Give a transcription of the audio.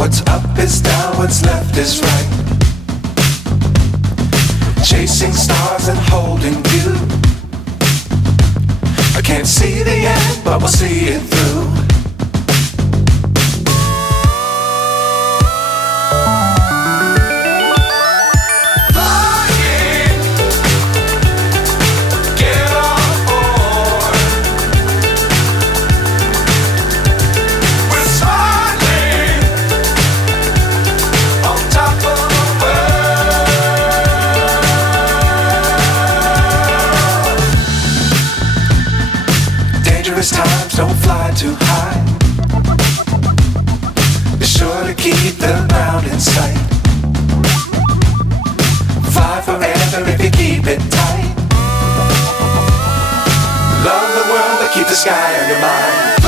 What's up is down, what's left is right. Chasing stars and holding you. I can't see the end, but we'll see it through. Dangerous times, don't fly too high. Be sure to keep the ground in sight. Fly forever if you keep it tight. Love the world, but keep the sky on your mind.